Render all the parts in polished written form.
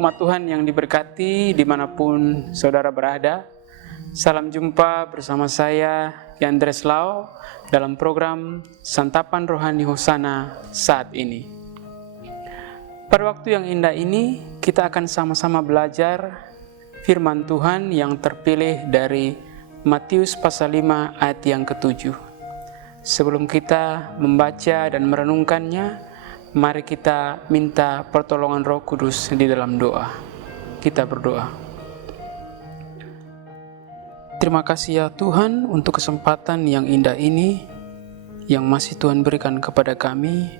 Umat Tuhan yang diberkati dimanapun saudara berada, salam jumpa bersama saya Yandres Lau dalam program Santapan Rohani Hosana saat ini. Pada waktu yang indah ini kita akan sama-sama belajar firman Tuhan yang terpilih dari Matius pasal 5 ayat yang ke-7. Sebelum kita membaca dan merenungkannya, mari kita minta pertolongan Roh Kudus di dalam doa. Kita berdoa. Terima kasih ya Tuhan untuk kesempatan yang indah ini yang masih Tuhan berikan kepada kami.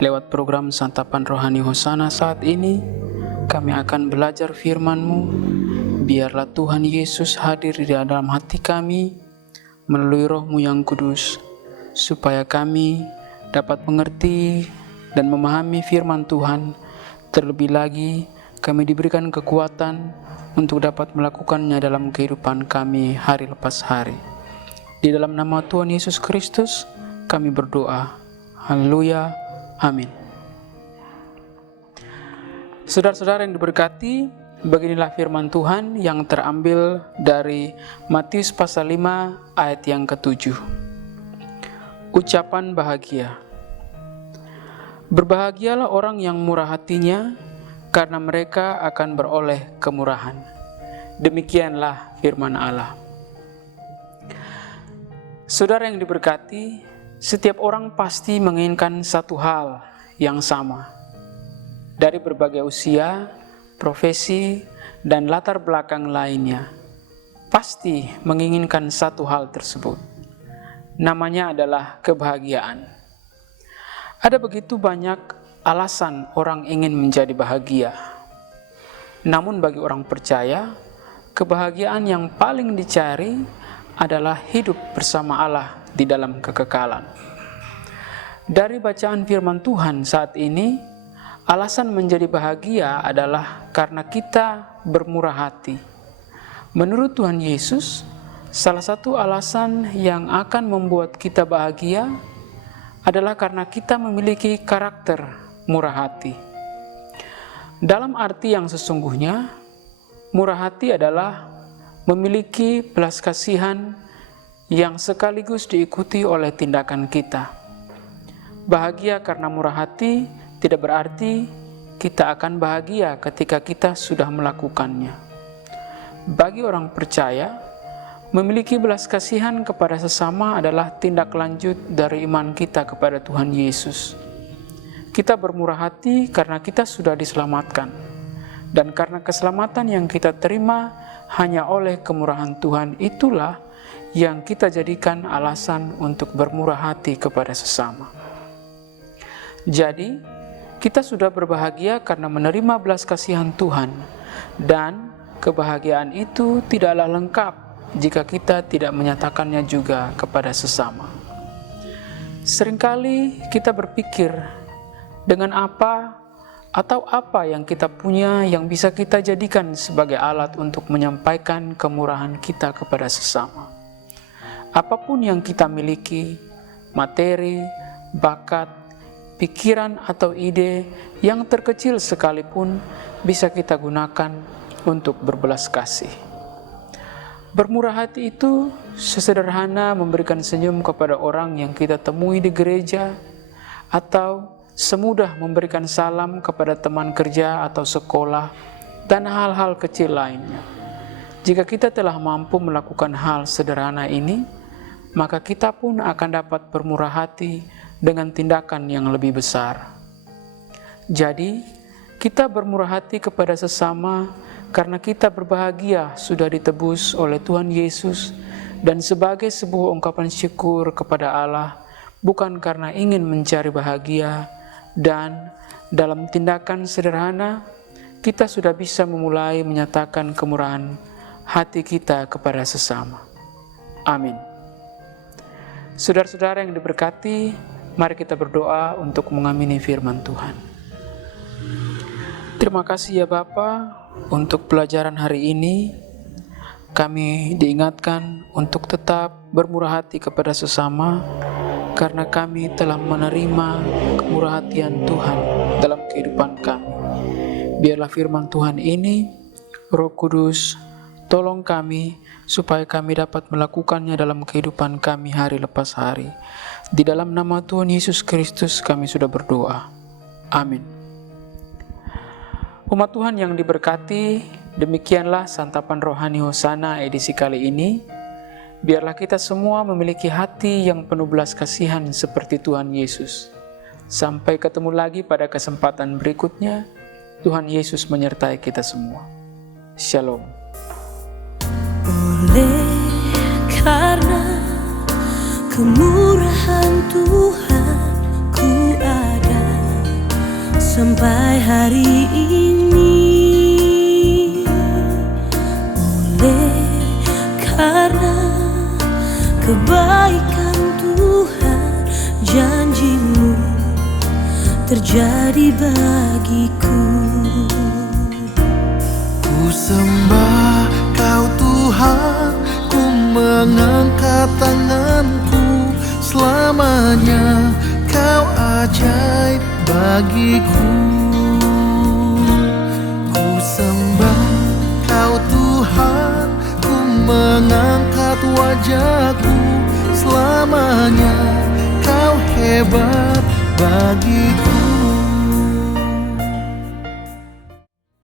Lewat program Santapan Rohani Hosana saat ini, kami akan belajar firman-Mu. Biarlah Tuhan Yesus hadir di dalam hati kami melalui Roh-Mu yang kudus, supaya kami dapat mengerti dan memahami firman Tuhan. Terlebih lagi kami diberikan kekuatan untuk dapat melakukannya dalam kehidupan kami hari lepas hari. Di dalam nama Tuhan Yesus Kristus kami berdoa. Haleluya, amin. Saudara-saudara yang diberkati, beginilah firman Tuhan yang terambil dari Matius pasal 5 ayat yang ke-7. Ucapan bahagia. Berbahagialah orang yang murah hatinya, karena mereka akan beroleh kemurahan. Demikianlah firman Allah. Saudara yang diberkati, setiap orang pasti menginginkan satu hal yang sama. Dari berbagai usia, profesi, dan latar belakang lainnya, pasti menginginkan satu hal tersebut. Namanya adalah kebahagiaan. Ada begitu banyak alasan orang ingin menjadi bahagia. Namun bagi orang percaya, kebahagiaan yang paling dicari adalah hidup bersama Allah di dalam kekekalan. Dari bacaan firman Tuhan saat ini, alasan menjadi bahagia adalah karena kita bermurah hati. Menurut Tuhan Yesus, salah satu alasan yang akan membuat kita bahagia adalah karena kita memiliki karakter murah hati. Dalam arti yang sesungguhnya, murah hati adalah memiliki belas kasihan yang sekaligus diikuti oleh tindakan kita. Bahagia karena murah hati tidak berarti kita akan bahagia ketika kita sudah melakukannya. Bagi orang percaya, memiliki belas kasihan kepada sesama adalah tindak lanjut dari iman kita kepada Tuhan Yesus. Kita bermurah hati karena kita sudah diselamatkan. Dan karena keselamatan yang kita terima hanya oleh kemurahan Tuhan, itulah yang kita jadikan alasan untuk bermurah hati kepada sesama. Jadi, kita sudah berbahagia karena menerima belas kasihan Tuhan. Dan kebahagiaan itu tidaklah lengkap jika kita tidak menyatakannya juga kepada sesama. Seringkali kita berpikir, dengan apa atau apa yang kita punya yang bisa kita jadikan sebagai alat untuk menyampaikan kemurahan kita kepada sesama. Apapun yang kita miliki, materi, bakat, pikiran atau ide yang terkecil sekalipun bisa kita gunakan untuk berbelas kasih. Bermurah hati itu sesederhana memberikan senyum kepada orang yang kita temui di gereja, atau semudah memberikan salam kepada teman kerja atau sekolah, dan hal-hal kecil lainnya. Jika kita telah mampu melakukan hal sederhana ini, maka kita pun akan dapat bermurah hati dengan tindakan yang lebih besar. Jadi, kita bermurah hati kepada sesama karena kita berbahagia sudah ditebus oleh Tuhan Yesus, dan sebagai sebuah ungkapan syukur kepada Allah, bukan karena ingin mencari bahagia. Dan dalam tindakan sederhana, kita sudah bisa memulai menyatakan kemurahan hati kita kepada sesama. Amin. Saudara-saudara yang diberkati, mari kita berdoa untuk mengamini firman Tuhan. Terima kasih ya Bapa, untuk pelajaran hari ini. Kami diingatkan untuk tetap bermurah hati kepada sesama, karena kami telah menerima kemurahan Tuhan dalam kehidupan kami. Biarlah firman Tuhan ini, Roh Kudus, tolong kami supaya kami dapat melakukannya dalam kehidupan kami hari lepas hari. Di dalam nama Tuhan Yesus Kristus kami sudah berdoa. Amin. Umat Tuhan yang diberkati, demikianlah santapan rohani Hosana edisi kali ini. Biarlah kita semua memiliki hati yang penuh belas kasihan seperti Tuhan Yesus. Sampai ketemu lagi pada kesempatan berikutnya. Tuhan Yesus menyertai kita semua. Shalom. Oleh karena kemurahan Tuhan ku ada sampai hari ini. Oleh karena kebaikan Tuhan, janji-Mu terjadi bagiku. Ku sembah Kau Tuhan, ku mengangkat tanganku. Selamanya Kau ajaib bagiku. Ku sembah Kau Tuhan, ku mengangkat wajahku. Selamanya Kau hebat bagiku.